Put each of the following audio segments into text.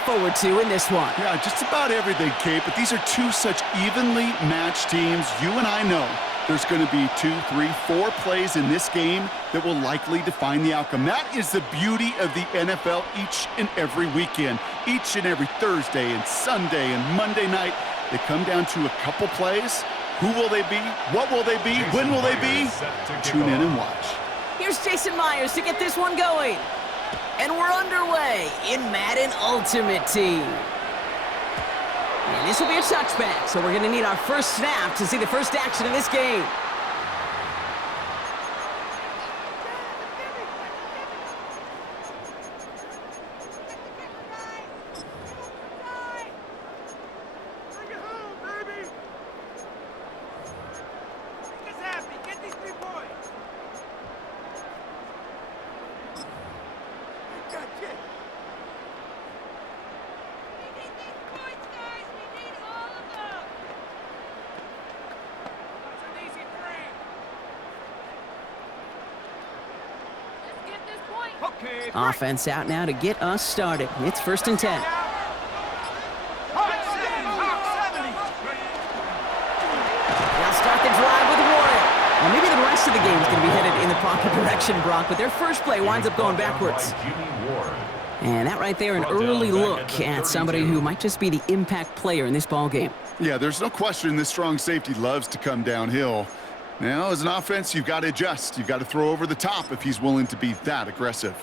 forward to in this one. Yeah, just about everything, Kate, but these are two such evenly matched teams. You and I know there's going to be 2, 3, 4 plays in this game that will likely define the outcome. That is the beauty of the NFL each and every weekend. Each and every Thursday and Sunday and Monday night, they come down to a couple plays. Who will they be? What will they be? When will they be? Tune in and watch. Here's Jason Myers to get this one going. And we're underway in Madden Ultimate Team. And this will be a touchback, so we're going to need our first snap to see the first action in this game. Offense out now to get us started. It's 1st and 10. They'll start the drive with Warren. Well, maybe the rest of the game is going to be headed in the proper direction, Brock, but their first play winds up going backwards. And that right there, an early look at somebody who might just be the impact player in this ball game. Yeah, there's no question this strong safety loves to come downhill. Now, as an offense, you've got to adjust. You've got to throw over the top if he's willing to be that aggressive.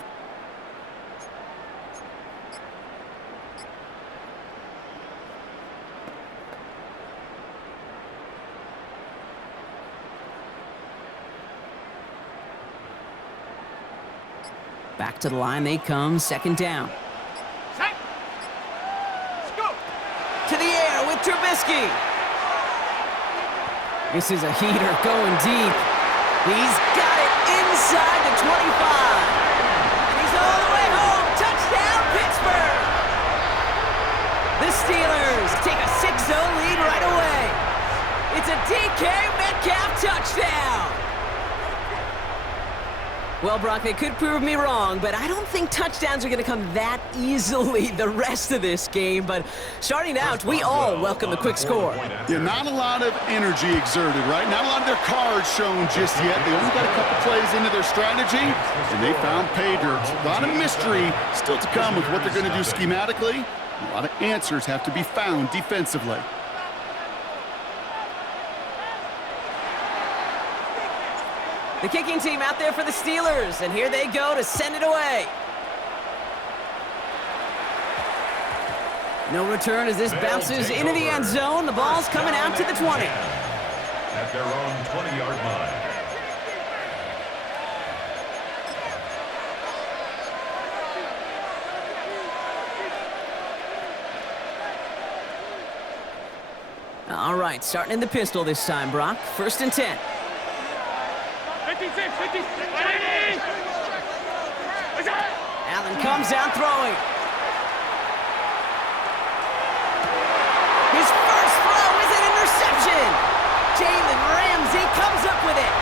Back to the line they come, 2nd down. To the air with Trubisky. This is a heater going deep. He's got it inside the 25. And he's all the way home. Touchdown, Pittsburgh. The Steelers take a 6-0 lead right away. It's a DK Metcalf touchdown. Well, Brock, they could prove me wrong, but I don't think touchdowns are going to come that easily the rest of this game. But starting out, we all welcome the quick score. Yeah, not a lot of energy exerted, right? Not a lot of their cards shown just yet. They only got a couple plays into their strategy, and they found pay dirt. A lot of mystery still to come with what they're going to do schematically. A lot of answers have to be found defensively. The kicking team out there for the Steelers, and here they go to send it away. No return as this bounces into the end zone. The ball's coming out to the 20. At their own 20-yard line. All right, starting in the pistol this time, Brock. 1st and 10. 56, 50, Allen comes down throwing. His first throw is an interception. Jalen Ramsey comes up with it.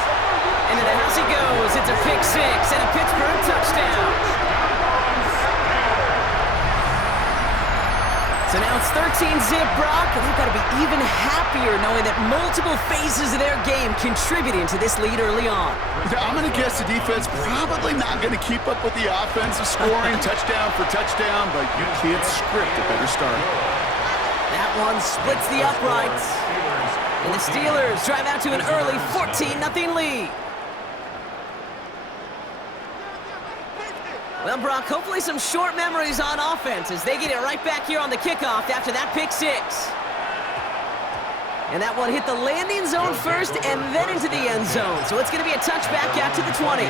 And in the house he goes. It's a pick 6 and a Pittsburgh touchdown. So now it's 13-zip, Brock, and they've got to be even happier knowing that multiple phases of their game contributing to this lead early on. I'm going to guess the defense probably not going to keep up with the offensive scoring touchdown for touchdown, but you can't script a better start. That one splits the uprights. And the Steelers drive out to an early 14-0 lead. Well, Brock, hopefully some short memories on offense as they get it right back here on the kickoff after that pick 6. And that one hit the landing zone first and then into the end zone. So it's going to be a touchback out to the 20.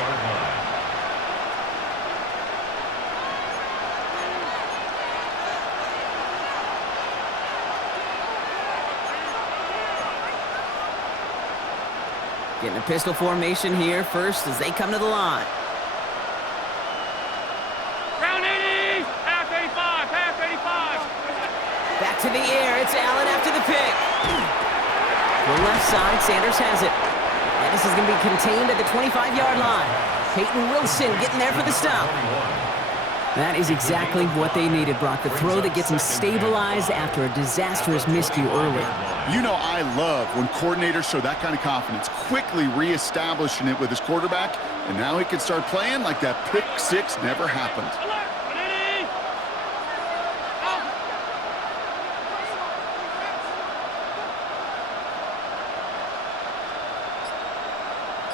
Getting a pistol formation here first as they come to the line. Back to the air, it's Allen after the pick. To the left side, Sanders has it. And this is going to be contained at the 25-yard line. Peyton Wilson getting there for the stop. That is exactly what they needed, Brock. The throw that gets them stabilized after a disastrous miscue early. You know I love when coordinators show that kind of confidence, quickly reestablishing it with his quarterback, and now he can start playing like that pick six never happened.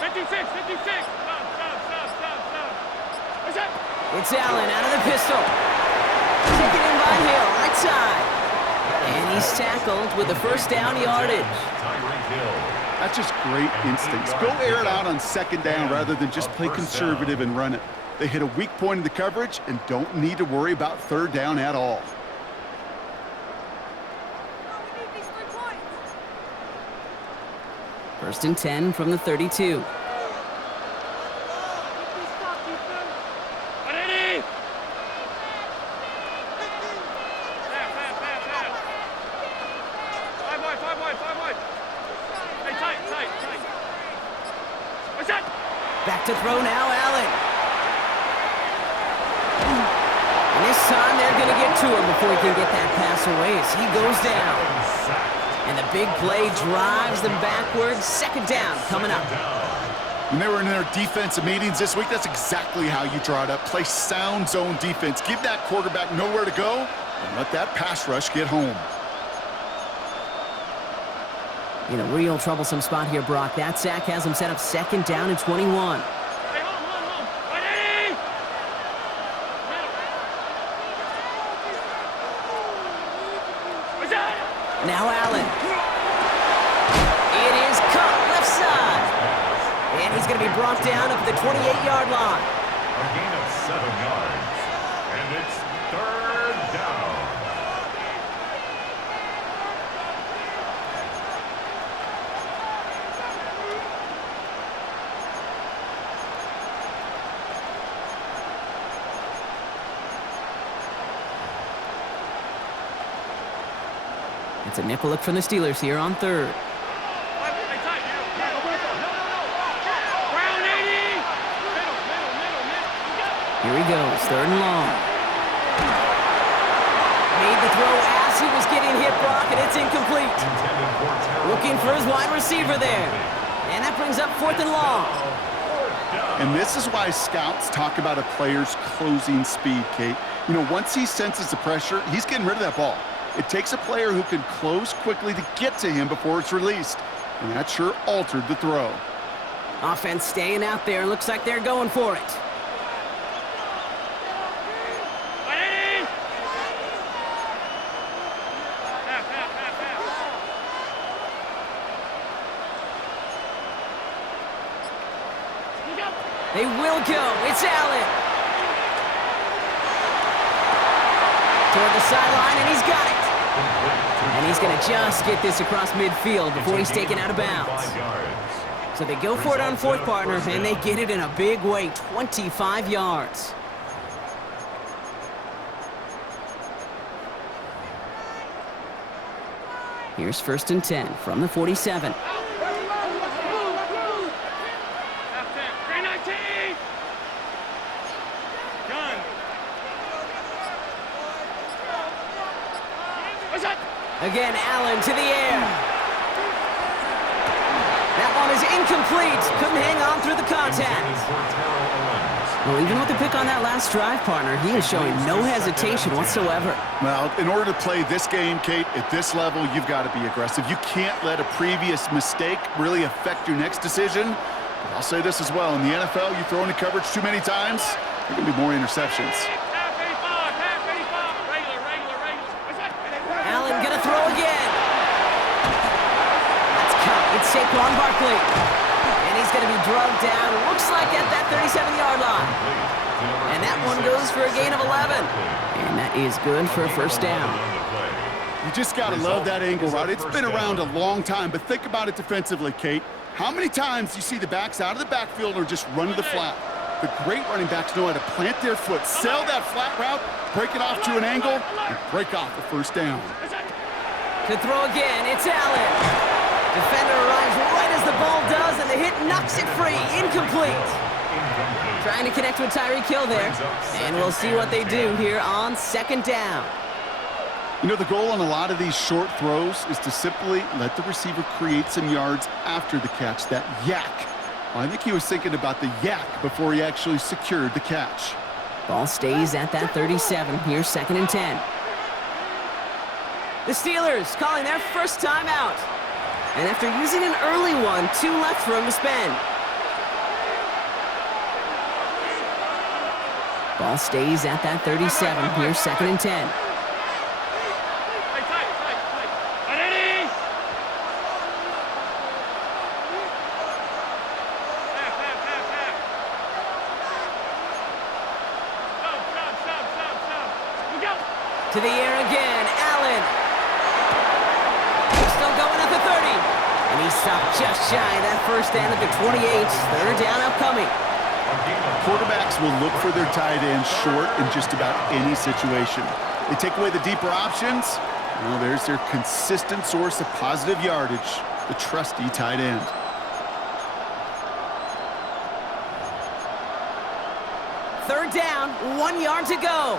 56, 56. Stop. What's that? It's Allen out of the pistol. Taken in by Hill, right side. And he's tackled with the first down yardage. That's just great instincts. Go air it out on second down rather than just play conservative and run it. They hit a weak point in the coverage and don't need to worry about third down at all. First and 10 from the 32. Back to throw now, Allen. And this time they're going to get to him before he can get that pass away as he goes down. And the big play drives them backwards. Second down coming up. When they were in their defensive meetings this week, that's exactly how you draw it up. Play sound zone defense. Give that quarterback nowhere to go and let that pass rush get home. In a real troublesome spot here, Brock. That sack has him set up second down and 21. Now Allen. It is cut left side. And he's going to be brought down up at the 28-yard line. A gain of 7 yards. And it's third down. It's a nickel look from the Steelers here on third. Here he goes, third and long. Made the throw as he was getting hit, Brock, and it's incomplete. Looking for his wide receiver there. And that brings up fourth and long. And this is why scouts talk about a player's closing speed, Kate. You know, once he senses the pressure, he's getting rid of that ball. It takes a player who can close quickly to get to him before it's released. And that sure altered the throw. Offense staying out there. Looks like they're going for it. They will go. It's Allen. Toward the sideline, and he's got it. And he's going to just get this across midfield before he's taken out of bounds. So they go for it on fourth, partner, and they get it in a big way, 25 yards. Here's first and 10 from the 47. Again, Allen to the air. That one is incomplete. Couldn't hang on through the contact. Well, even with the pick on that last drive, partner, he is showing no hesitation whatsoever. Well, in order to play this game, Kate, at this level, you've got to be aggressive. You can't let a previous mistake really affect your next decision. But I'll say this as well. In the NFL, you throw into coverage too many times, there can be more interceptions. It's Saquon Barkley. And he's going to be drugged down, looks like at that 37-yard line. And that one goes for a gain of 11. And that is good for a first down. You just got to love that angle route. It's been around a long time, but think about it defensively, Kate. How many times do you see the backs out of the backfield or just run to the flat? The great running backs know how to plant their foot, sell that flat route, break it off to an angle, and break off the first down. To throw again, it's Allen. Defender arrives right as the ball does, and the hit knocks it free. Incomplete. Incomplete. Trying to connect with Tyreek Hill there. And we'll see what they do here on second down. You know, the goal on a lot of these short throws is to simply let the receiver create some yards after the catch, that yak. Well, I think he was thinking about the yak before he actually secured the catch. Ball stays at that 37. Here's second and 10. The Steelers calling their first timeout. And after using an early one, 2 left for him to spend. Ball stays at that 37. Here's second and 10. To the air again, Allen. Still going at the 30. And he stopped just shy of that first down at the 28. Third down upcoming. Quarterbacks will look for their tight end short in just about any situation. They take away the deeper options. Well, there's their consistent source of positive yardage, the trusty tight end. Third down, 1 yard to go.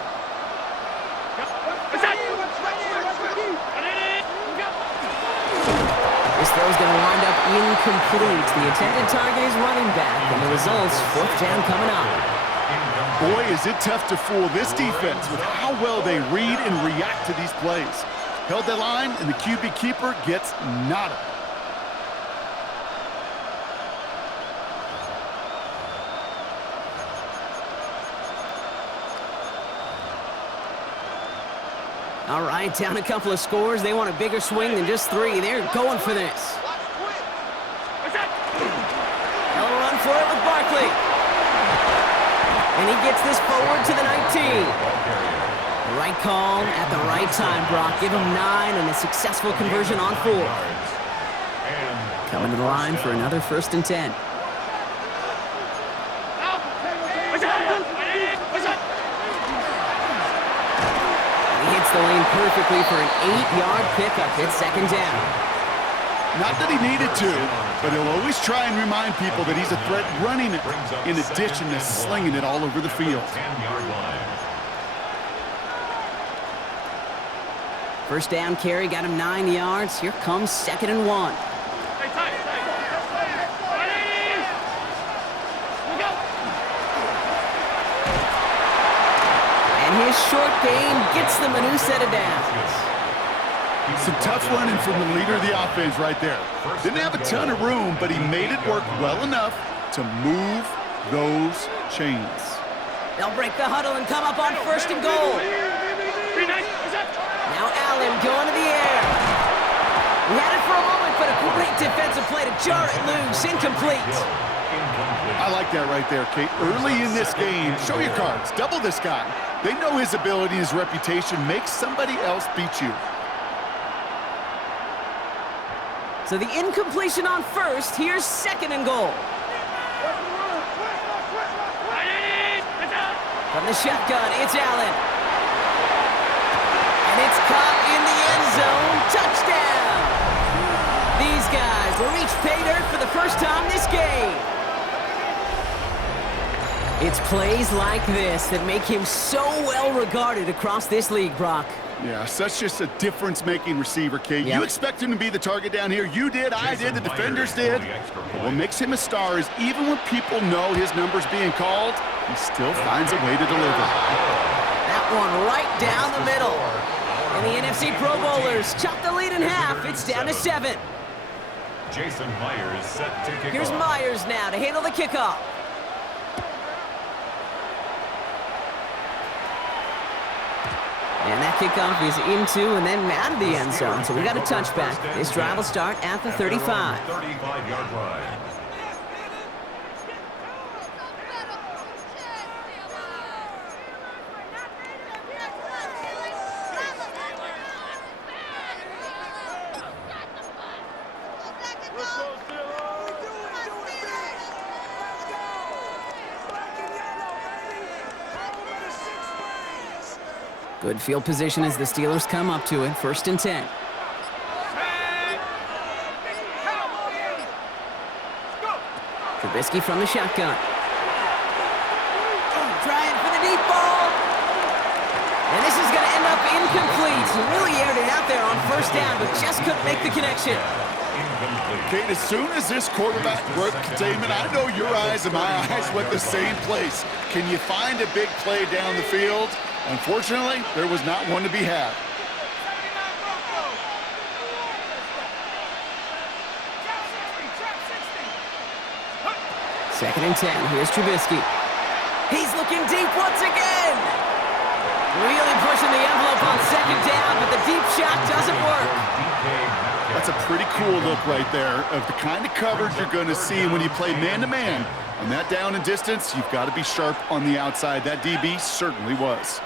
This throw's going to wind up incomplete. The intended target is running back, and the result's fourth down coming up. Boy, is it tough to fool this defense with how well they read and react to these plays. Held that line, and the QB keeper gets nada. All right, down a couple of scores. They want a bigger swing than just 3. They're going for this. They'll run for it with Barkley. And he gets this forward to the 19. Right call at the right time, Brock. Give him 9 and a successful conversion on 4. Coming to the line for another first and 10. The lane perfectly for an 8-yard pickup. It's second down. Not that he needed to, but he'll always try and remind people that he's a threat running it, in addition to slinging it all over the field. First down carry got him 9 yards. Here comes second and 1. His short game gets them a new set of downs. Some tough running from the leader of the offense right there. Didn't have a ton of room, but he made it work well enough to move those chains. They'll break the huddle and come up on first and goal. Now Allen going to the air. He had it for a moment, but a great defensive play to jar it loose. Incomplete. I like that right there, Kate. Early in this game, show your cards. Double this guy. They know his ability and his reputation makes somebody else beat you. So the incompletion on first. Here's second and goal. From the shotgun, it's Allen. And it's caught in the end zone. Touchdown! These guys will reach pay dirt for the first time this game. It's plays like this that make him so well regarded across this league, Brock. Yeah, such just a difference-making receiver, Kate. Yep. You expect him to be the target down here. You did, I did, the defenders did. But what makes him a star is even when people know his number's being called, he still finds a way to deliver. That one right down the middle. And the NFC Pro Bowlers chop the lead in half. It's down to 7. Jason Myers set to kick Here's off. Myers now to handle the kickoff. And that kickoff is into and then out of the end zone. So we got a touchback. This drive will start at the 35. 35-yard line. Good field position as the Steelers come up to it. First and 10. Trubisky from the shotgun. trying for the deep ball. And this is going to end up incomplete. He really aired it out there on first down, but just couldn't make the connection. Kate, as soon as this quarterback broke containment, I know your eyes and my eyes went the same place. Can you find a big play down the field? Unfortunately, there was not one to be had. Second and 10. Here's Trubisky. He's looking deep once again. Really pushing the envelope on second down, but the deep shot doesn't work. That's a pretty cool look right there of the kind of coverage you're going to see when you play man-to-man. On that down and distance, you've got to be sharp on the outside. That DB certainly was.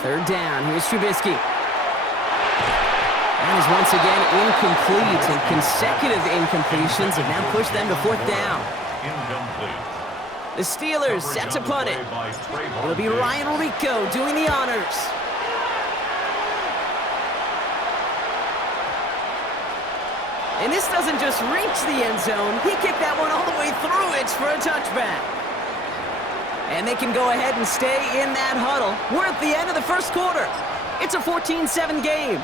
Third down, here's Trubisky. That is once again incomplete, and consecutive incompletions have now pushed them to fourth down. The Steelers set to punt it. It'll be Ryan Rico doing the honors. And this doesn't just reach the end zone. He kicked that one all the way through it for a touchback. And they can go ahead and stay in that huddle. We're at the end of the first quarter. It's a 14-7 game.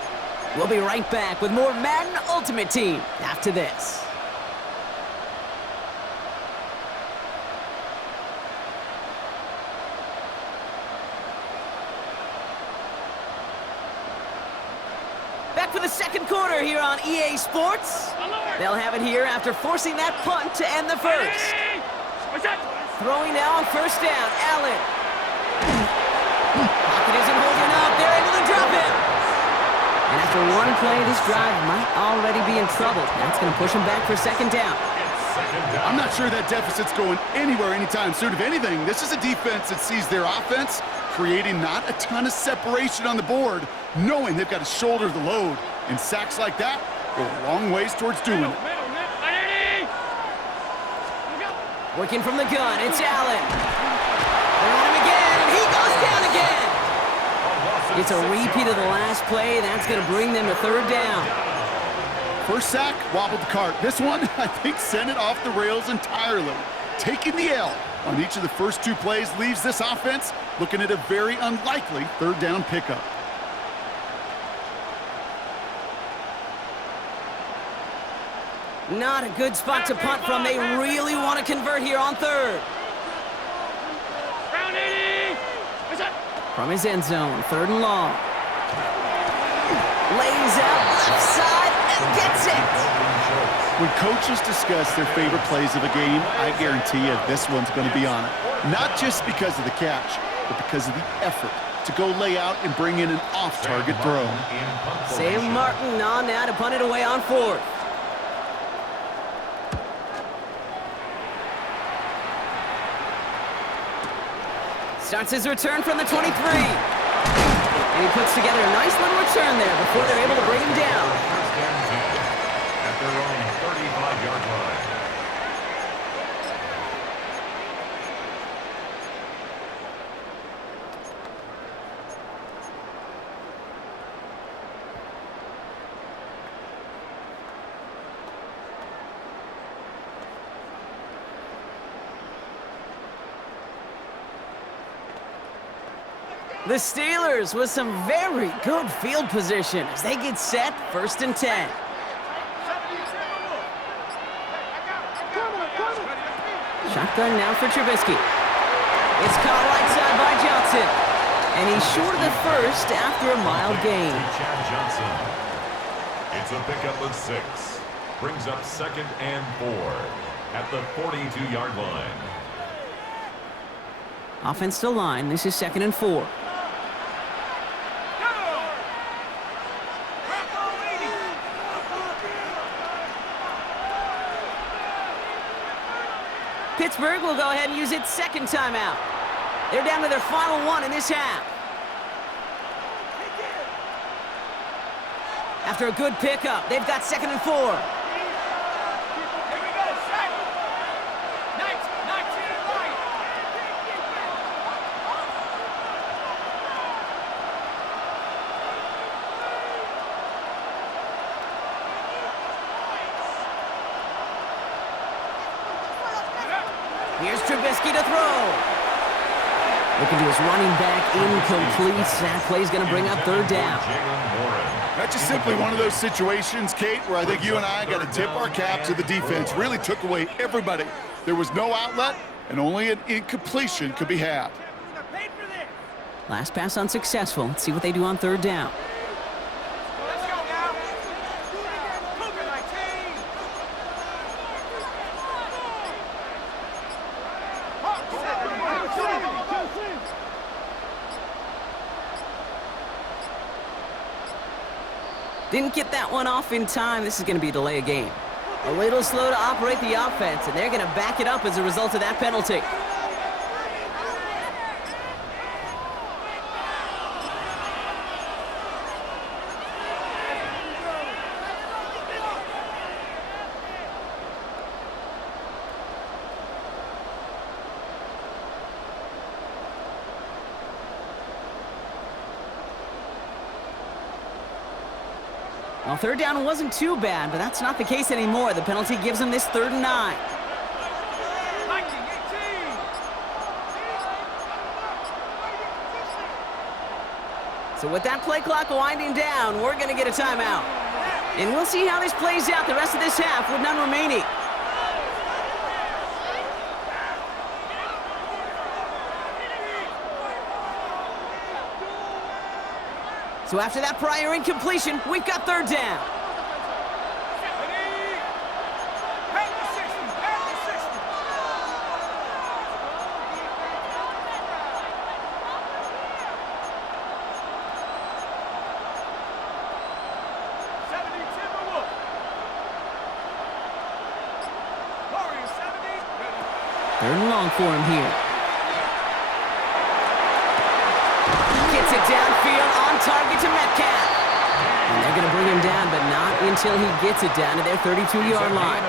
We'll be right back with more Madden Ultimate Team after this. Back for the second quarter here on EA Sports. They'll have it here after forcing that punt to end the first. Throwing now on first down, Allen. Pocket isn't holding up. They're able to drop him. And after one play, this drive might already be in trouble. That's going to push him back for second down. I'm not sure that deficit's going anywhere anytime soon. If anything, this is a defense that sees their offense creating not a ton of separation on the board, knowing they've got to shoulder the load. And sacks like that go a long ways towards doing it. Working from the gun, it's Allen. They're on him again, and he goes down again. It's a repeat of the last play. That's going to bring them to third down. First sack, wobbled the cart. This one, I think, sent it off the rails entirely. Taking the L on each of the first two plays leaves this offense looking at a very unlikely third down pickup. Not a good spot to punt from. They really want to convert here on third. From his end zone, third and long. Lays out left side and gets it. When coaches discuss their favorite plays of a game, I guarantee you this one's going to be on it. Not just because of the catch, but because of the effort to go lay out and bring in an off-target throw. Sam Martin on now to punt it away on fourth. Starts his return from the 23. And he puts together a nice little return there before they're able to bring him down. At their own 35-yard line. The Steelers with some very good field position as they get set, first and 10. Shotgun now for Trubisky. It's caught right side by Johnson. And he's short of the first after a mild gain. It's a pickup of 6. Brings up second and 4 at the 42-yard line. Offense to line. This is second and 4. Pittsburgh will go ahead and use its second timeout. They're down to their final one in this half. After a good pickup, they've got second and 4. Here's Trubisky to throw. Looking to his running back, incomplete. That play's going to bring up third down. That's just simply one of those situations, Kate, where I think you and I got to tip our cap to the defense. Really took away everybody. There was no outlet, and only an incompletion could be had. Last pass unsuccessful. Let's see what they do on third down. Let's go now. Cougar 19. Didn't get that one off in time. This is going to be a delay of game. A little slow to operate the offense, and they're going to back it up as a result of that penalty. Well, third down wasn't too bad, but that's not the case anymore. The penalty gives them this 3rd and 9. So with that play clock winding down, we're going to get a timeout. And we'll see how this plays out the rest of this half with none remaining. So after that prior incompletion, we've got third down. Third and long for him here. Gets it downfield, on target to Metcalf. And they're going to bring him down, but not until he gets it down to their 32-yard line.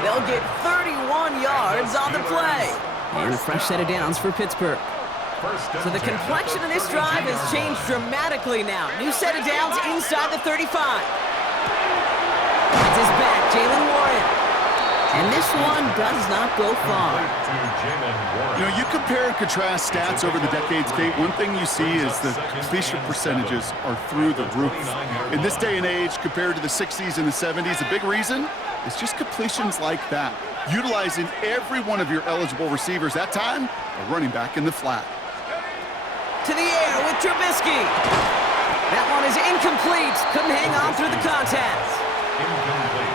They'll get 31 yards on the play. And a fresh set of downs for Pittsburgh. So the complexion of this drive has changed dramatically now. New set of downs inside the 35. That's his back, Jalen Warren. And this one does not go far. You know, you compare and contrast stats over the decades, Kate. One thing you see is the completion percentages are through the roof. In this day and age, compared to the 60s and the 70s, a big reason is just completions like that. Utilizing every one of your eligible receivers. That time, a running back in the flat. To the air with Trubisky. That one is incomplete. Couldn't hang on through the contact.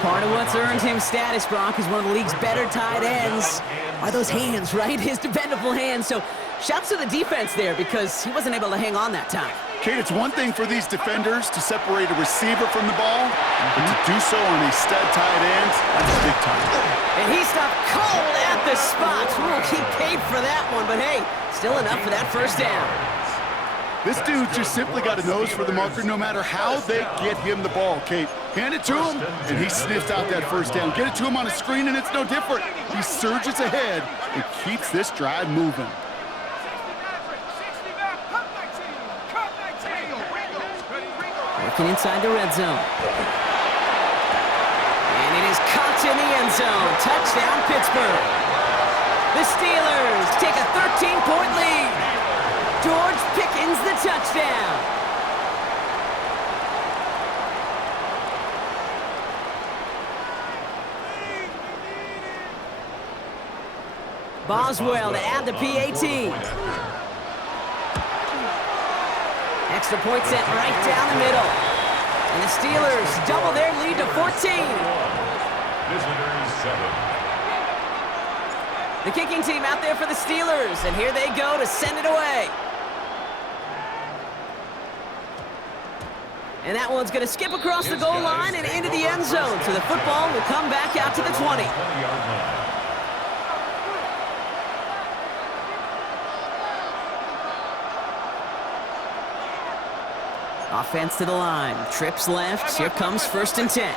Part of what's earned him status, Brock, is one of the league's better tight ends. Are those hands, right? His dependable hands. So shouts to the defense there because he wasn't able to hang on that time. Kate, it's one thing for these defenders to separate a receiver from the ball, but to do so on a stud tight end, that's big time. And he stopped cold at the spot. Ooh, he paid for that one, but hey, still enough for that first down. This dude just simply got a nose for the marker no matter how they get him the ball, Kate. Hand it to him, and he sniffs out that first down. Get it to him on a screen, and it's no different. He surges ahead and keeps this drive moving. Working inside the red zone. And it is caught in the end zone. Touchdown, Pittsburgh. The Steelers take a 13-point lead. George Pickens the touchdown. Boswell to add the PAT. Extra point set right down the middle. And the Steelers double their lead to 14. Visitors 7. The kicking team out there for the Steelers, and here they go to send it away. And that one's going to skip across the goal line and into the end zone, so the football will come back out to the 20. Offense to the line, trips left, here comes 1st and 10.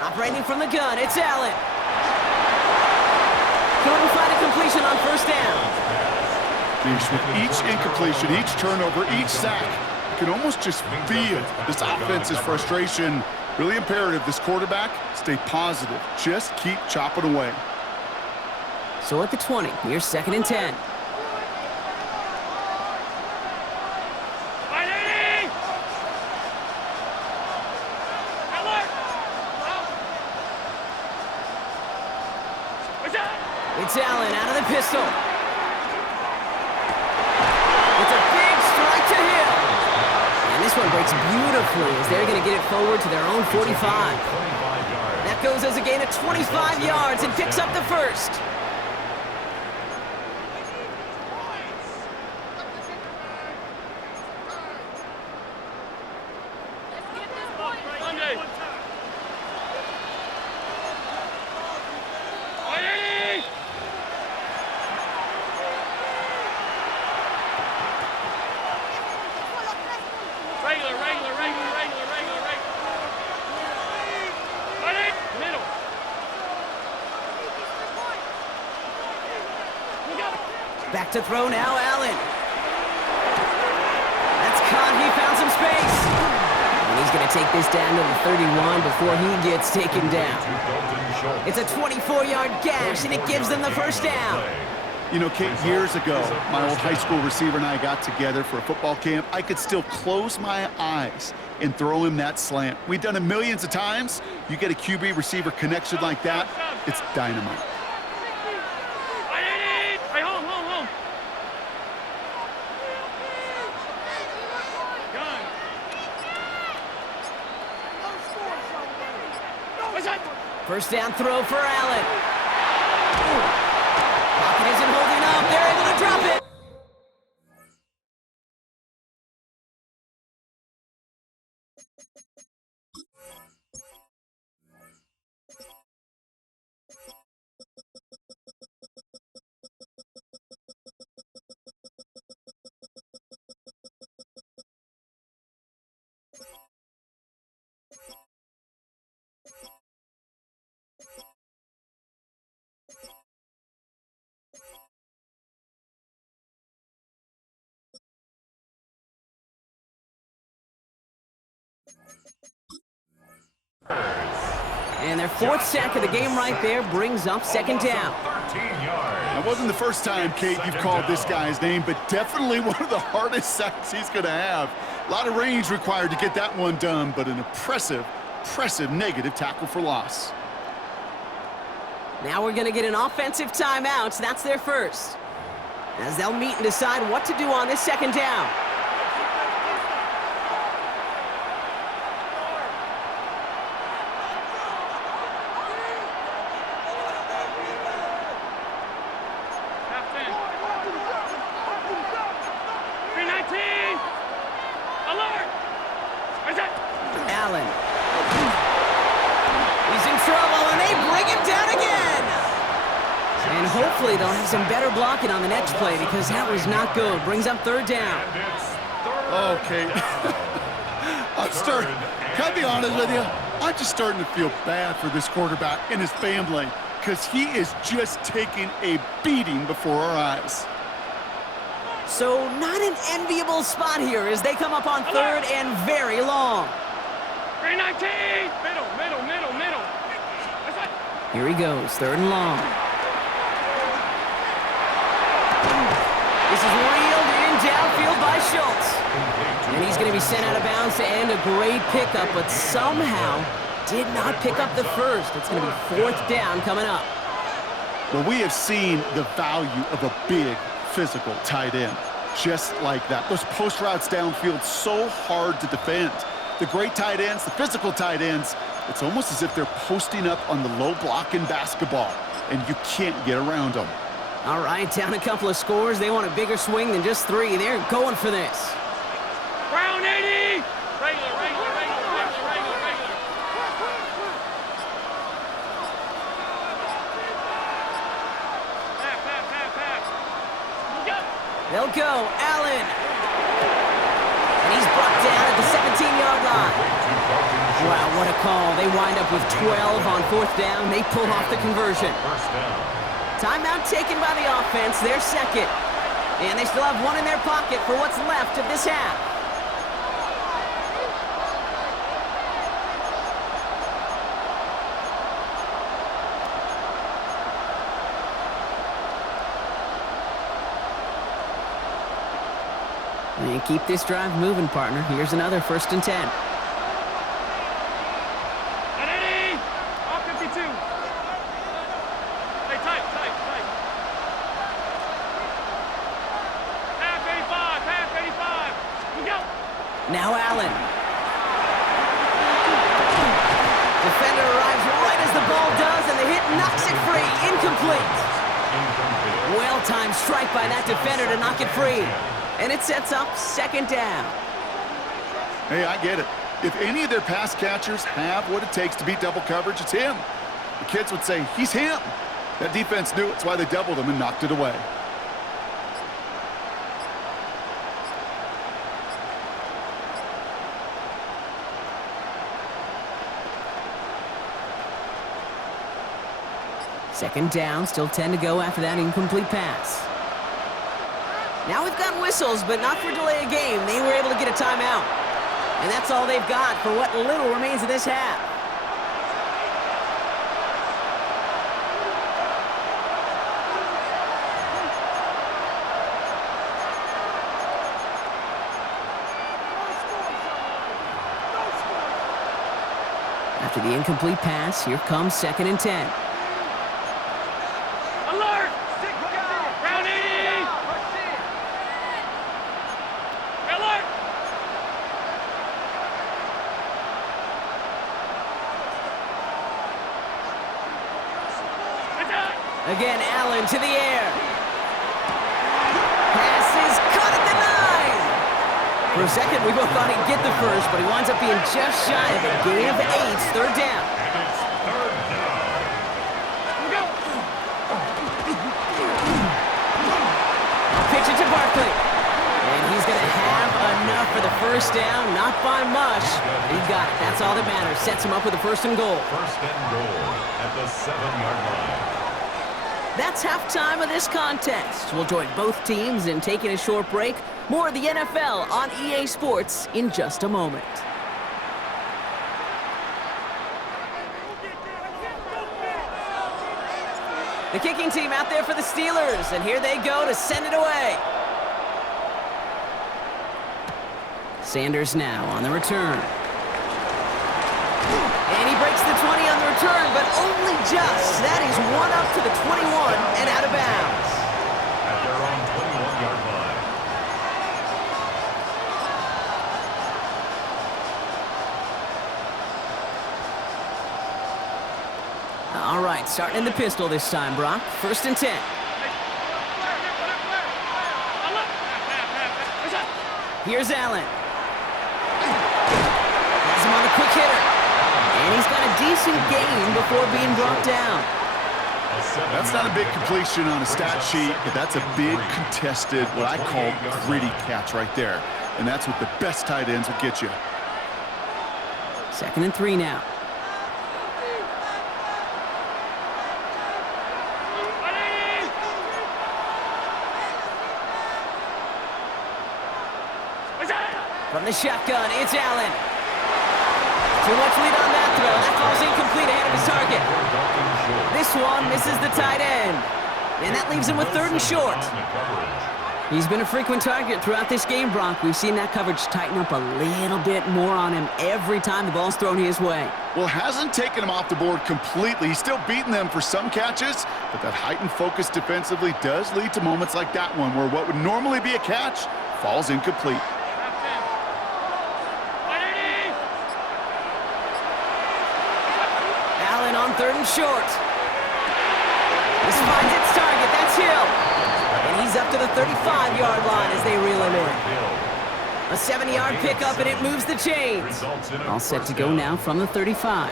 Operating from the gun, it's Allen. Couldn't find a completion on 1st down. With each incompletion, each turnover, each sack, can almost just feel this offense's frustration. Really imperative this quarterback stay positive. Just keep chopping away. So at the 20, here's 2nd and 10. It's Allen out of the pistol. It's a big strike to Hill. And this one breaks beautifully as they're going to get it forward to their own 45. That goes as a gain of 25 yards and picks up the first. Back to throw now, Allen. That's caught. He found some space. And he's going to take this down to the 31 before he gets taken down. It's a 24-yard gash, and it gives them the first down. You know, Kate, years ago, my old high school receiver and I got together for a football camp. I could still close my eyes and throw him that slant. We've done it millions of times. You get a QB receiver connection like that, it's dynamite. First down throw for Allen. Pocket isn't holding up. They're able to drop it. And their 4th sack of the game right there brings up 2nd down. It wasn't the first time, Kate, you've called this guy's name, but definitely one of the hardest sacks he's going to have. A lot of range required to get that one done, but an impressive negative tackle for loss. Now we're going to get an offensive timeout. That's their first. As they'll meet and decide what to do on this 2nd down. Allen. He's in trouble, and they bring him down again. And hopefully they'll have some better blocking on the next play because that was not good. Brings up 3rd down. Okay. Can I be honest with you? I'm just starting to feel bad for this quarterback and his family because he is just taking a beating before our eyes. So not an enviable spot here as they come up on 3rd and very long. 319! Middle. Here he goes, 3rd and long. This is reeled in downfield by Schultz. And he's going to be sent out of bounds to end a great pickup, but somehow did not pick up the first. It's going to be 4th down coming up. Well, we have seen the value of a big physical tight end. Just like that. Those post routes downfield, so hard to defend. The great tight ends, the physical tight ends, it's almost as if they're posting up on the low block in basketball, and you can't get around them. All right, down a couple of scores. They want a bigger swing than just 3. They're going for this. Brown 80! Regular. They'll go. Allen. And he's brought down at the 17-yard line. Wow, what a call. They wind up with 12 on 4th down. They pull off the conversion. Timeout taken by the offense. Their 2nd. And they still have 1 in their pocket for what's left of this half. And keep this drive moving, partner. Here's another 1st and 10. Ready? All 52. Stay tight. Half 85. You go. Now Allen. Defender arrives right as the ball does, and the hit knocks it free. Incomplete. Well-timed strike by that defender to knock it free. And it sets up 2nd down. Hey, I get it. If any of their pass catchers have what it takes to beat double coverage, it's him. The kids would say, he's him. That defense knew it's why they doubled him and knocked it away. Second down, still 10 to go after that incomplete pass. Now we've got whistles, but not for delay of game. They were able to get a timeout. And that's all they've got for what little remains of this half. After the incomplete pass, here comes 2nd and 10. Alert! Round 80! Alert! Again, Allen to the air. Pass is caught at the 9. For a second, we both thought he'd get the first, but he winds up being just shy of a gain of 8, 3rd down. And it's 3rd down. Go! Pitch it to Barkley. And he's going to have enough for the 1st down, not by much. He got it. That's all that matters. Sets him up with a 1st and goal. 1st and goal at the 7-yard line. That's halftime of this contest. We'll join both teams in taking a short break. More of the NFL on EA Sports in just a moment. The kicking team out there for the Steelers, and here they go to send it away. Sanders now on the return. And he breaks the 20 on the return, but only just. That is one up to the 21 and out of bounds. At their own 21-yard line. All right, starting in the pistol this time, Brock. 1st and 10. Here's Allen. Has him on the quick hitter. And he's got a decent gain before being brought down. That's not a big completion on a stat sheet, but that's a big contested, what I call gritty catch right there. And that's what the best tight ends will get you. 2nd and 3 now. From the shotgun, it's Allen. Too much lead on that throw. That falls incomplete ahead of his target. This one misses the tight end. And that leaves him with 3rd and short. He's been a frequent target throughout this game, Brock. We've seen that coverage tighten up a little bit more on him every time the ball's thrown his way. Well, hasn't taken him off the board completely. He's still beating them for some catches, but that heightened focus defensively does lead to moments like that one where what would normally be a catch falls incomplete. Allen on 3rd and short. This finds its target. That's Hill. And he's up to the 35-yard line as they reel him in. A 70-yard pickup, and it moves the chains. All set to go now from the 35.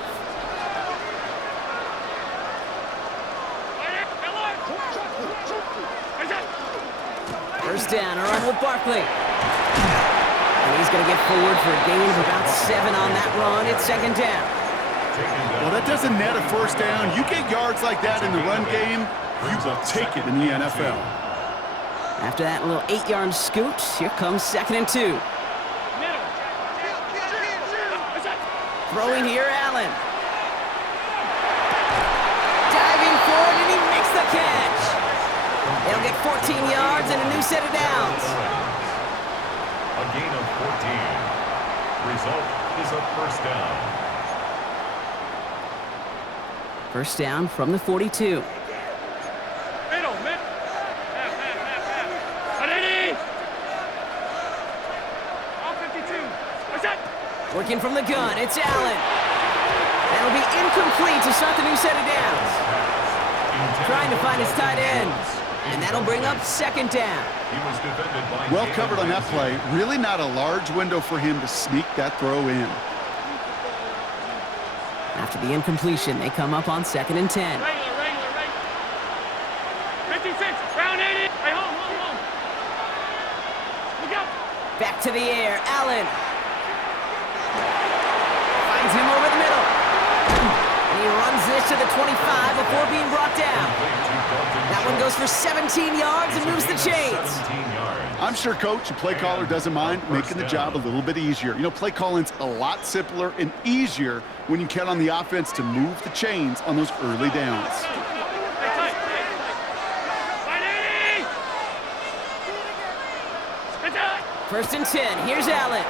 First down, a run with Barkley. And he's going to get forward for a gain of about 7 on that run. It's 2nd down. Well, that doesn't net a 1st down. You get yards like that in the run game, you will take it in the NFL. After that little 8-yard scoot, here comes 2nd and 2. Throwing here, Allen. Diving forward, and he makes the catch. They'll get 14 yards and a new set of downs. A gain of 14. Result is a first down. First down from the 42. Middle, mid. Half. 180. All 52. What's that? Working from the gun, it's Allen. That'll be incomplete to start the new set of downs. Trying to find his tight end. And that'll bring up second down. He was defended by Well covered on that play. Really not a large window for him to sneak that throw in. After the incompletion, they come up on 2nd and 10. Regular. 56. Round 80. Hey, home. Look out. Back to the air, Allen. Finds him over the middle. And he runs this to the 25 before being brought down. That one goes for 17 yards and moves the chains. 17 yards. I'm sure coach and play caller doesn't mind making the job a little bit easier. You know, play calling's a lot simpler and easier when you count on the offense to move the chains on those early downs. Hey, tight. 180. Good job. 1st and 10, here's Allen.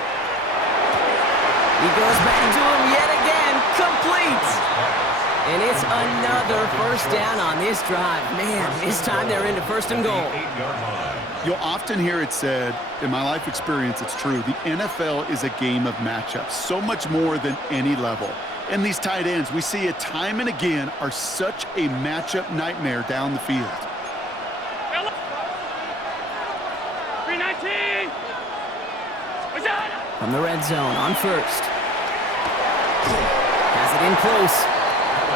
He goes back to him yet again, complete. And it's another first down on this drive. Man, this time they're into 1st and goal. 8-yard line. You'll often hear it said, in my life experience, it's true, the NFL is a game of matchups, so much more than any level. And these tight ends, we see it time and again, are such a matchup nightmare down the field. 319. What's that? From the red zone on 1st. Has it in close.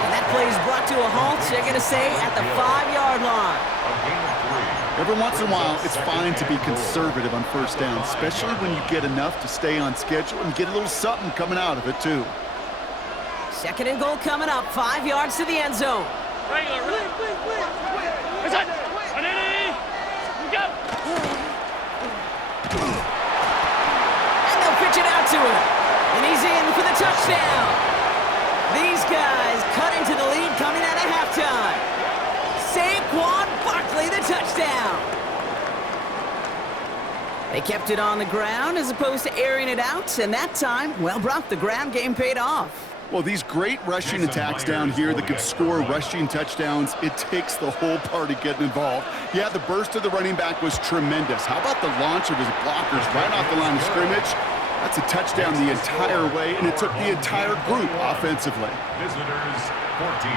And that play is brought to a halt, they're going to say, at the 5-yard line. A gain of 3. Every once in a while, it's fine to be conservative on first down, especially when you get enough to stay on schedule and get a little something coming out of it, too. 2nd and goal coming up, 5 yards to the end zone. Regular. What's that? 180. Look out. And they'll pitch it out to him. And he's in for the touchdown. These guys cut into the lead coming out of halftime. Saquon Barkley, the touchdown. They kept it on the ground as opposed to airing it out, and that time, well, Brock, the ground game paid off. Well, these great rushing attacks down here that could score rushing touchdowns, it takes the whole party getting involved. Yeah, the burst of the running back was tremendous. How about the launch of his blockers right off the line of scrimmage? That's a touchdown the entire way, and it took the entire group offensively. Visitors 14.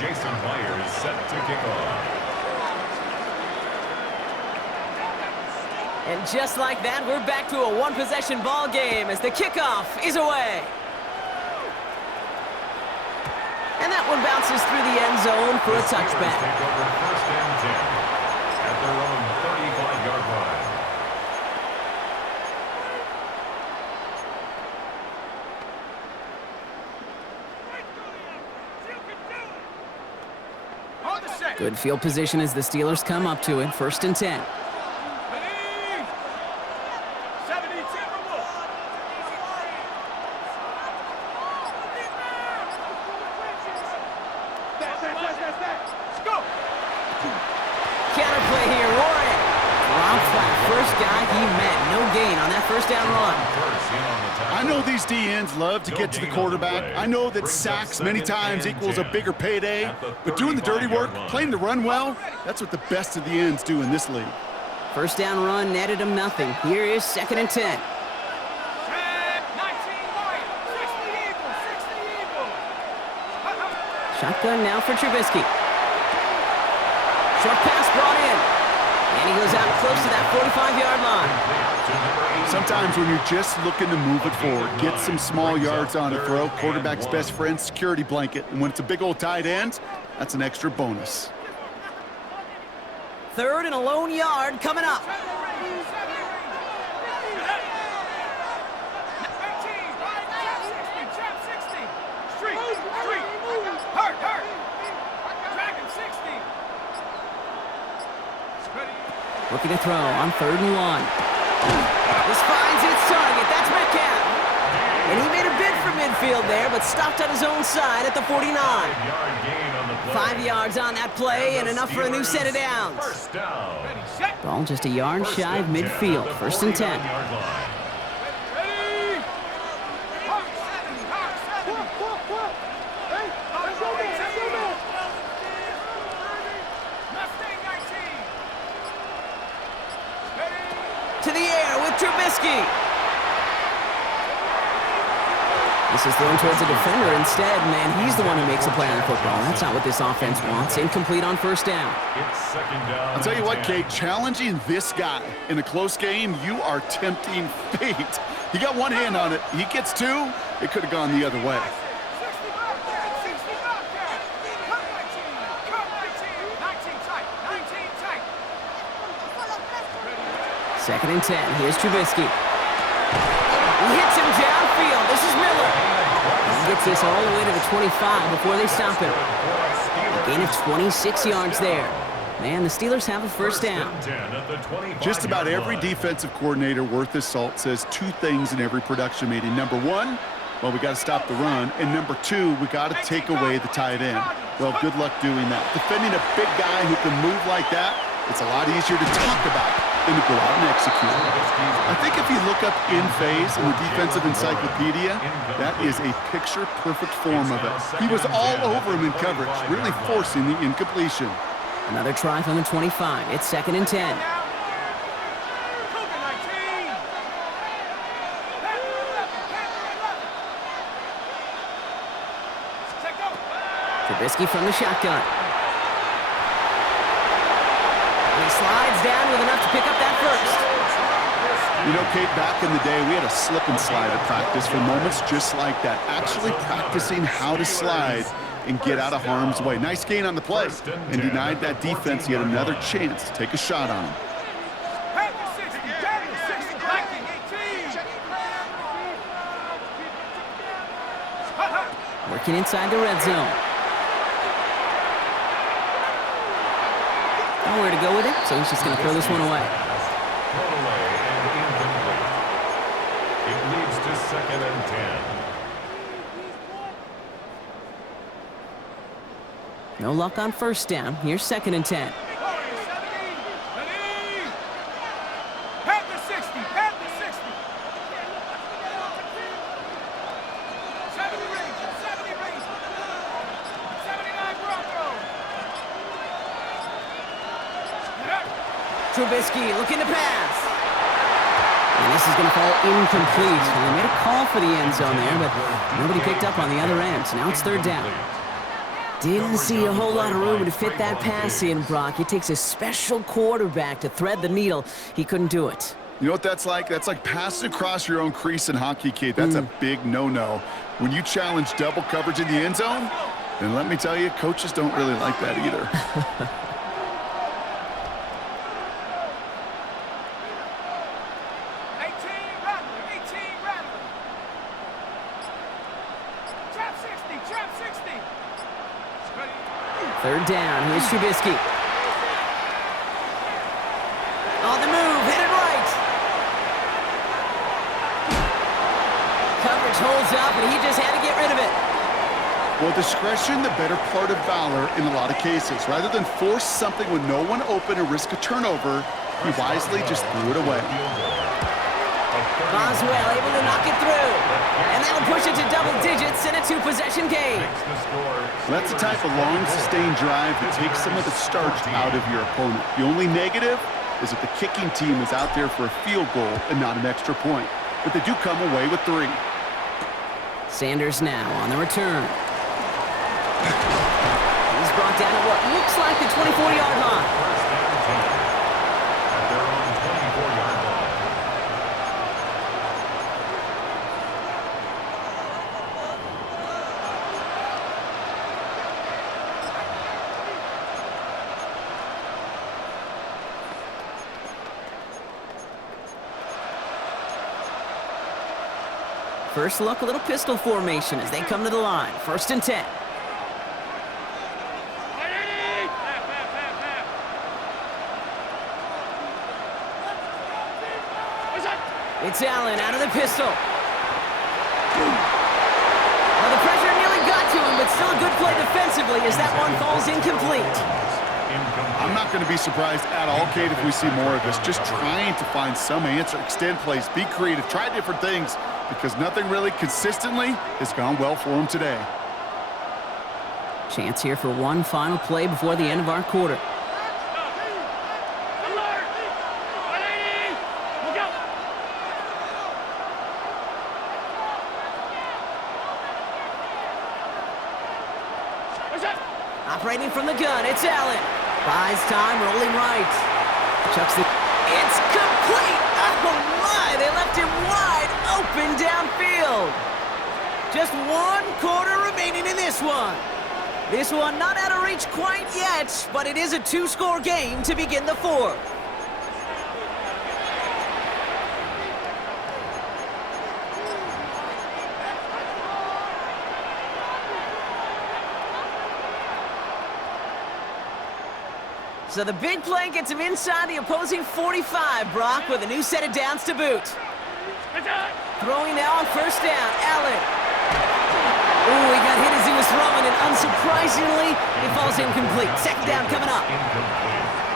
Jason Myers set to kick off. And just like that, we're back to a one-possession ball game as the kickoff is away. And that one bounces through the end zone for a touchback. Take over 1st and 10 at their own 35-yard line. Good field position as the Steelers come up to it. 1st and 10. Counterplay here, Warren. Drops that first guy he met. No gain on that first down run. I know these D-ends love to get to the quarterback. I know that sacks many times equals a bigger payday, but doing the dirty work, playing the run well, that's what the best of the ends do in this league. First down run netted him nothing. Here is 2nd and 10. Shotgun now for Trubisky. Short pass brought in. And he goes out close to that 45-yard line. Sometimes when you're just looking to move it forward, get some small yards on a throw, quarterback's best friend, security blanket. And when it's a big old tight end, that's an extra bonus. 3rd and a lone yard coming up. Looking to throw on 3rd and 1. This finds its target. That's Metcalf. And he made a bid for midfield there, but stopped on his own side at the 49. 5-yard gain on the play. 5 yards on that play and enough for a new set of downs. First down. Ball just a yard First shy of and 10 midfield. at the First and 10. 49-yard line. To the air with Trubisky. This is thrown towards the defender instead, man. He's the one who makes a play on the football. That's not what this offense wants. Incomplete on first down. It's second down. I'll tell you what, 10. Kate, challenging this guy in a close game, you are tempting fate. He got one hand on it. He gets two. It could have gone the other way. Second and 10. Here's Trubisky. He hits him downfield. This is Miller. He gets this all the way to the 25 before they stop him. A gain of 26 yards there. Man, the Steelers have a first down. Just about every defensive coordinator worth his salt says two things in every production meeting. Number one, well, we got to stop the run. And number two, we got to take away the tight end. Well, good luck doing that. Defending a big guy who can move like that, it's a lot easier to talk about than to go out and execute. I think if you look up in phase in the defensive encyclopedia, that is a picture-perfect form of it. He was all over him in coverage, really forcing the incompletion. Another try from the 25. It's second and 10. Trubisky from the shotgun. And he slides down with enough to pick up that first. You know, Kate, back in the day, we had a slip and slide at practice for moments just like that. Actually practicing how to slide and get out of harm's way. Nice gain on the play, and denied that defense yet another chance to take a shot on him. Working inside the red zone. Nowhere to go with it, so he's just going to throw this one away. Thrown away and incomplete. It leads to second and 10. No luck on first down. Here's second and 10. Trubisky looking to pass. And this is going to fall incomplete. And they made a call for the end zone there, but nobody picked up on the other end. So now it's third down. Didn't see a whole lot of room to fit that pass in, Brock. It takes a special quarterback to thread the needle. He couldn't do it. You know what that's like? That's like passing across your own crease in hockey, Kate. That's a big no-no. When you challenge double coverage in the end zone, then let me tell you, coaches don't really like that either. Third down, here's Trubisky. On the move, hit it right. Coverage holds up, and he just had to get rid of it. Well, discretion, the better part of valor in a lot of cases. Rather than force something with no one open and risk a turnover, he wisely just threw it away. Boswell able to knock it through. And that'll push it to double digits in a two-possession game. That's the type of long, sustained drive that takes some of the starch out of your opponent. The only negative is that the kicking team is out there for a field goal and not an extra point. But they do come away with 3. Sanders now on the return. He's brought down at what looks like the 24-yard line. At their own 24-yard line. First look, a little pistol formation as they come to the line. First and 10. It's Allen out of the pistol. Well, the pressure nearly got to him, but still a good play defensively as that one falls incomplete. I'm not going to be surprised at all, Kate, if we see more of this. Just trying to find some answer, extend plays, be creative, try different things, because nothing really consistently has gone well for him today. Chance here for one final play before the end of our quarter. Operating from the gun, it's Allen. Buys time, rolling right. Chucks it. It's complete! Oh my, they left him wide open downfield. Just one quarter remaining in this one. This one not out of reach quite yet, but it is a two-score game to begin the fourth. So the big play gets him inside the opposing 45, Brock, with a new set of downs to boot. Throwing now on first down, Allen. Ooh, he got hit as he was throwing, and unsurprisingly, it falls incomplete. Second down coming up.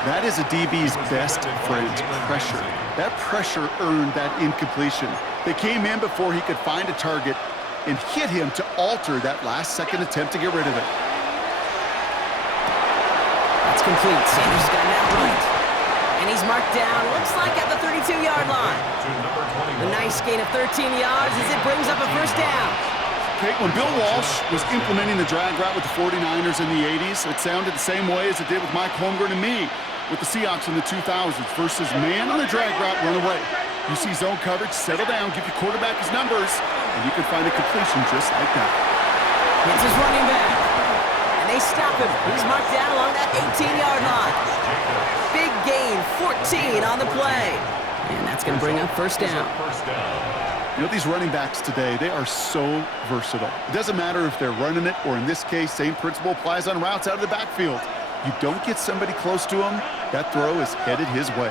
That is a DB's best friend, pressure. That pressure earned that incompletion. They came in before he could find a target and hit him to alter that last-second attempt to get rid of it. That's complete. Sanders got him out right. And he's marked down, looks like at the 32-yard line. A nice gain of 13 yards as it brings up a first down. Okay, when Bill Walsh was implementing the drag route with the 49ers in the 80s, it sounded the same way as it did with Mike Holmgren and me with the Seahawks in the 2000s versus man on the drag route, run away. You see zone coverage, settle down, give your quarterback his numbers, and you can find a completion just like that. It's his running back. And they stop him. He's marked down along that 18-yard line. Big gain, 14 on the play. And that's going to bring up first down. You know, these running backs today, they are so versatile. It doesn't matter if they're running it, or in this case, same principle applies on routes out of the backfield. You don't get somebody close to him, that throw is headed his way.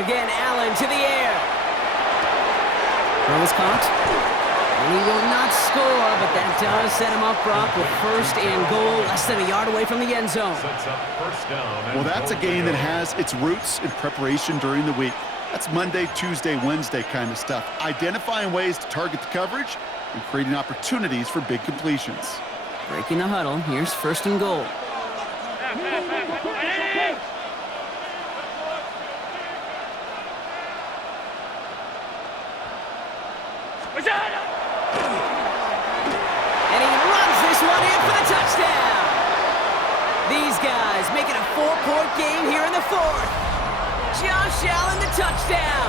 Again, Allen to the air. Throw is caught. And he will not score, but that does set him up, Brock, with first and goal, less than a yard away from the end zone. Well, that's a game that has its roots in preparation during the week. That's Monday, Tuesday, Wednesday kind of stuff. Identifying ways to target the coverage and creating opportunities for big completions. Breaking the huddle, here's first and goal. And he runs this one in for the touchdown. These guys making a 4-point game here in the fourth. Josh Allen, the touchdown.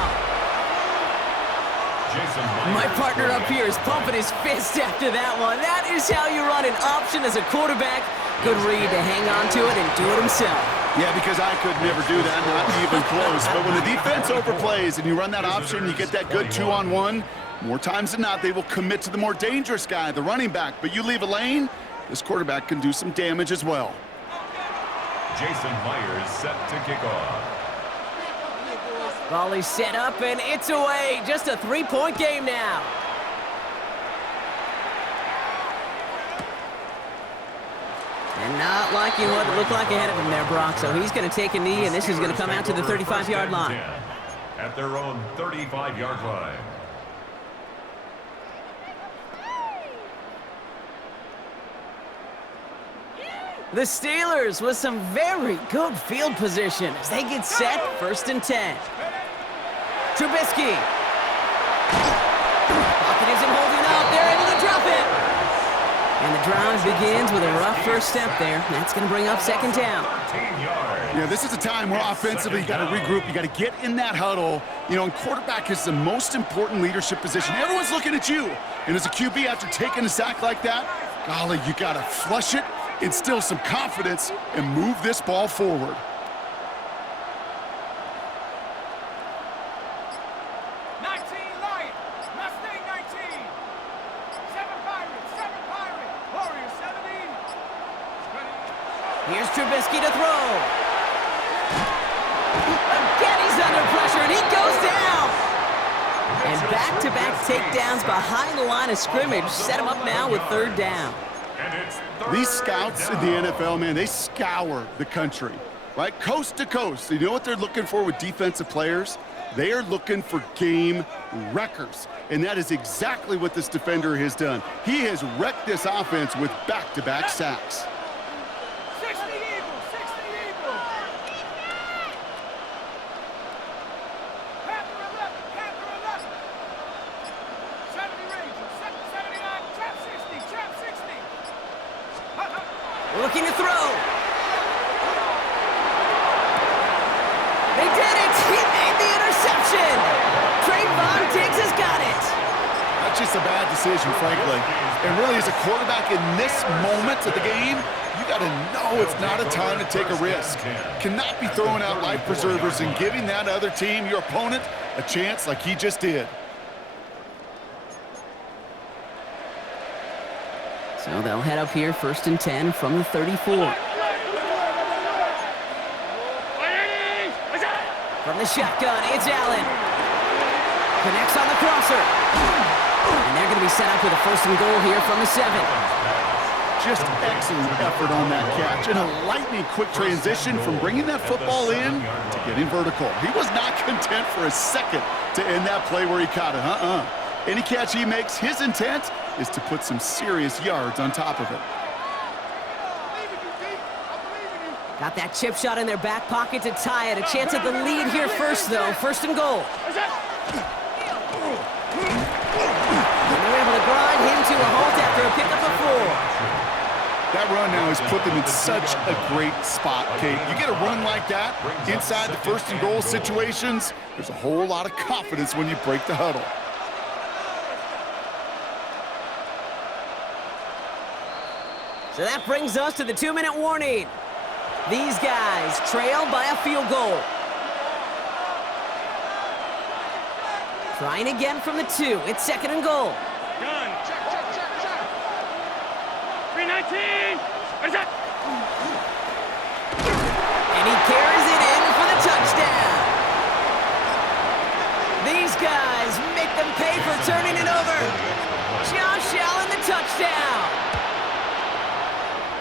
My partner up here is pumping his fist after that one. That is how you run an option as a quarterback. Good read to hang on to it and do it himself. Yeah, because I could never do that, not even close. But when the defense overplays and you run that option, you get that good 2-on-1, more times than not, they will commit to the more dangerous guy, the running back. But you leave a lane, this quarterback can do some damage as well. Jason Myers set to kick off. Volley set up, and it's away. Just a 3-point game now. And not liking what it looked like ahead of him there, Brock. So he's going to take a knee, and this is going to come out to the 35-yard line. At their own 35-yard line. The Steelers with some very good field position as they get set, first and 10. Trubisky. Pocket isn't holding up. They're able to drop it. And the drive begins with a rough first step there. That's going to bring up second down. Yeah, this is a time where offensively you got to regroup. You got to get in that huddle. You know, and quarterback is the most important leadership position. Everyone's looking at you. And as a QB, after taking a sack like that, golly, you got to flush it, instill some confidence, and move this ball forward. Here's Trubisky to throw. Again, he's under pressure, and he goes down. And back-to-back takedowns behind the line of scrimmage set him up now with third down. These scouts in the NFL, man, they scour the country, right? Coast to coast. You know what they're looking for with defensive players? They are looking for game wreckers. And that is exactly what this defender has done. He has wrecked this offense with back-to-back sacks. 60 Eagles, 60 Eagles. Panther 11, Panther 11. 70 Rangers, 79, trap 60, trap 60. Looking to throw. They did it! He made the interception! Trayvon Diggs has got it! That's just a bad decision, frankly. And really, as a quarterback in this moment of the game, you got to know it's not a time to take a risk. Cannot be throwing out life preservers and giving that other team, your opponent, a chance like he just did. So they'll head up here, 1st and 10 from the 34. From the shotgun, it's Allen. Connects on the crosser. And they're going to be set up with a 1st and goal here from the 7. Just excellent effort on that catch. And a lightning quick transition from bringing that football in to getting vertical. He was not content for a second to end that play where he caught it. Any catch he makes, his intent is to put some serious yards on top of it. Got that chip shot in their back pocket to tie it. A chance at the lead here first, though. 1st and goal. And they're able to grind him to a halt after a pickup of 4. That run now has put them in such a great spot, Kate. You get a run like that inside the 1st and goal situations, there's a whole lot of confidence when you break the huddle. So that brings us to the 2-minute warning. These guys trail by a field goal. Trying again from the 2. It's 2nd and goal. Gun, check, check, check, check. 319. What is that? And he carries it in for the touchdown. These guys make them pay for turning it over. Josh Allen, the touchdown.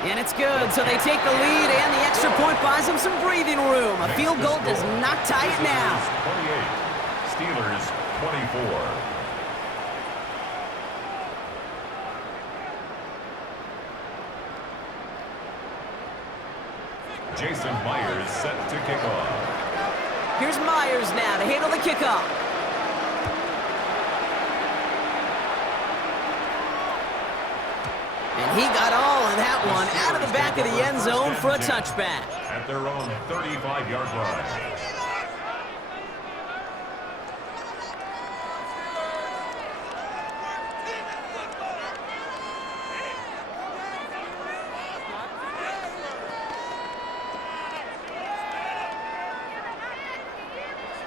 And it's good, so they take the lead, and the extra point buys them some breathing room. A field goal does not tie it now. 28, Steelers 24. Jason Myers set to kick off. Here's Myers now to handle the kickoff. And he got all of that one out of the back of the end zone for a touchback. At their own 35-yard line.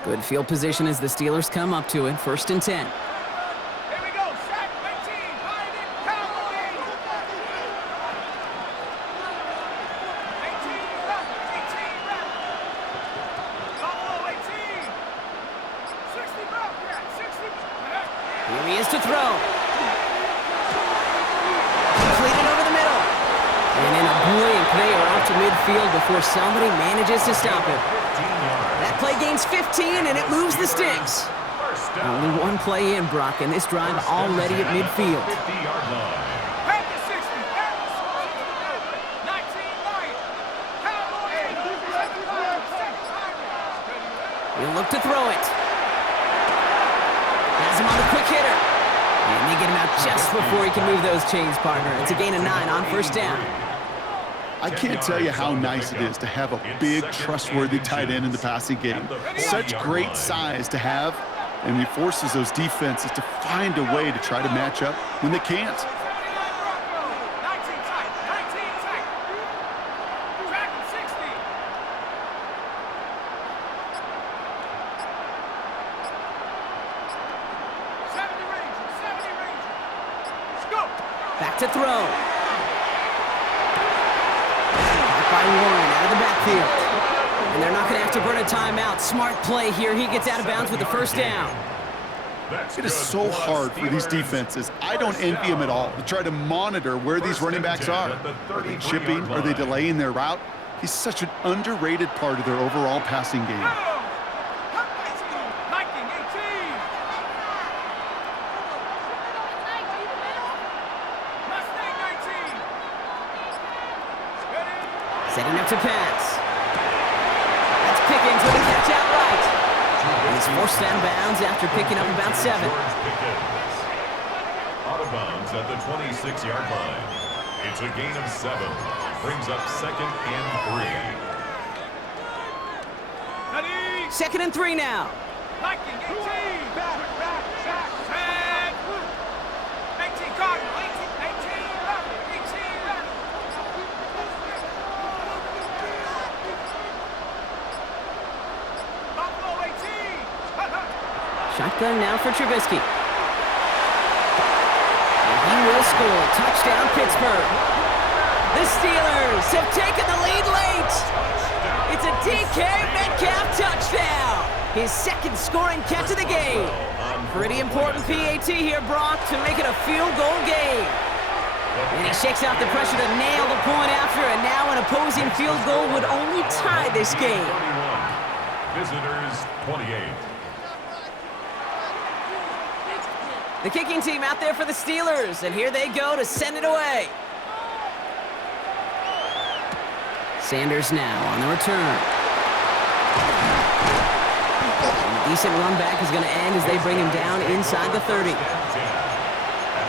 Good field position as the Steelers come up to it. 1st and 10. Here we go. Sack 19. Behind it. Cowboys. 18 run. 18 run. Buffalo 18. 60 Bobcat. 60. Here he is to throw. Completed over the middle. And in a blink, they are off to midfield before somebody manages to stop him. That play gains 15, and it moves the sticks. Only one play in, Brock, and this drive already at midfield. 50-yard line. Back to 60. Back to 60. 19 Lions. Cowboys. He'll look to throw it. Has him on the quick hitter. And they get him out just before he can move those chains, partner. It's a gain of 9 on 1st down. I can't tell you how nice it is to have a big, trustworthy tight end in the passing game. Such great size to have, and he forces those defenses to find a way to try to match up when they can't. 19 tight. 19 tight. Track 60. 70 Rangers. 70 Rangers. Go. Back to throw. By Warren out of the backfield. And they're not going to have to burn a timeout. Smart play here. He gets out of bounds with the 1st down. It is so hard for these defenses. I don't envy them at all to try to monitor where these running backs are. Are they chipping? Are they delaying their route? He's such an underrated part of their overall passing game. Setting up to pass. That's Pickens with a catch outright. He's forced down bounds after picking up about 7. Out of bounds at the 26-yard line. It's a gain of 7. Brings up 2nd and 3. 2nd and 3 now. Viking 18. Back. Set. 18 Cardinal. 18. Buffalo 18. Shotgun now for Trubisky. And he will score. Touchdown, Pittsburgh. The Steelers have taken the lead late. It's a DK Metcalf touchdown. His 2nd scoring catch of the game. Pretty important PAT here, Brock, to make it a field goal game. And he shakes out the pressure to nail the point after, and now an opposing field goal would only tie this game. Visitors 28. The kicking team out there for the Steelers, and here they go to send it away. Sanders now on the return. And a decent run back is going to end as they bring him down inside the 30. At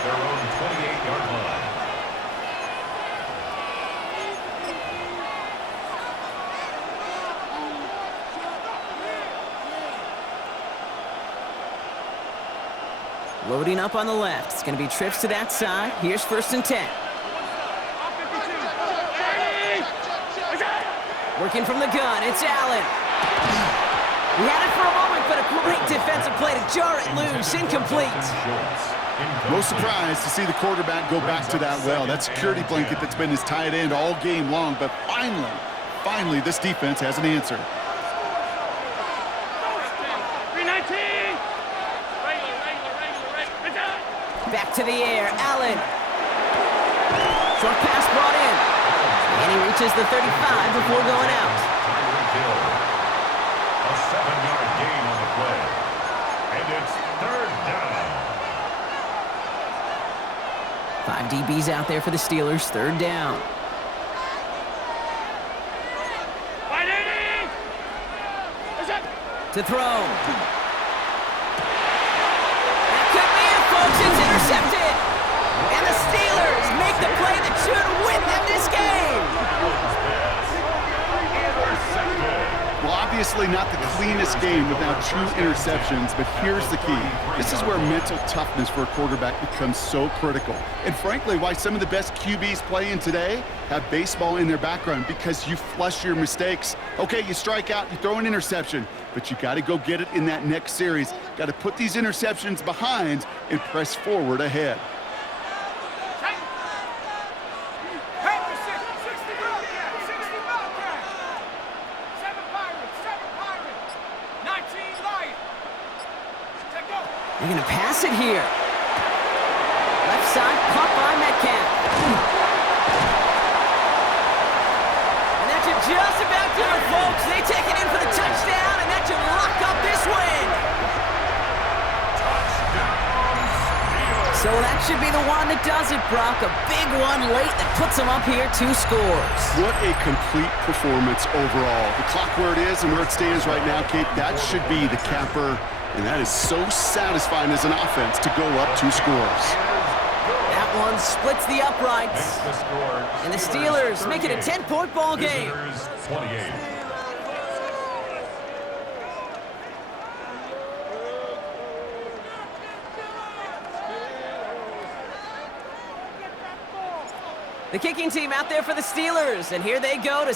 their own 28-yard line. Loading up on the left. It's going to be trips to that side. Here's 1st and 10. Working from the gun, it's Allen. He had it for a moment, but a great defensive play to jar it loose. Incomplete. No surprise to see the quarterback go back to that well. That security blanket that's been his tight end all game long, but finally, this defense has an answer. 319. Back to the air, Allen. Short pass brought in. And he reaches the 35 before going out. A 7-yard gain on the play. And it's 3rd down. 5 DBs out there for the Steelers. 3rd down. To throw. That could be it, folks. It's intercepted. And the Steelers make the play that should win them this game. Well, obviously not the cleanest game without true interceptions, but here's the key. This is where mental toughness for a quarterback becomes so critical. And frankly, why some of the best QBs playing today have baseball in their background, because you flush your mistakes. Okay, you strike out, you throw an interception, but you got to go get it in that next series. Got to put these interceptions behind and press forward ahead. They're going to pass it here. Left side, caught by Metcalf. And that should just about do it, folks. They take it in for the touchdown, and that should lock up this win. So that should be the one that does it, Brock. A big one late that puts them up here 2 scores. What a complete performance overall. The clock where it is and where it stands right now, Kate, that should be the capper. And that is so satisfying as an offense to go up 2 scores. That one splits the uprights. And the Steelers make it a 10-point ball game. 28. The kicking team out there for the Steelers, and here they go to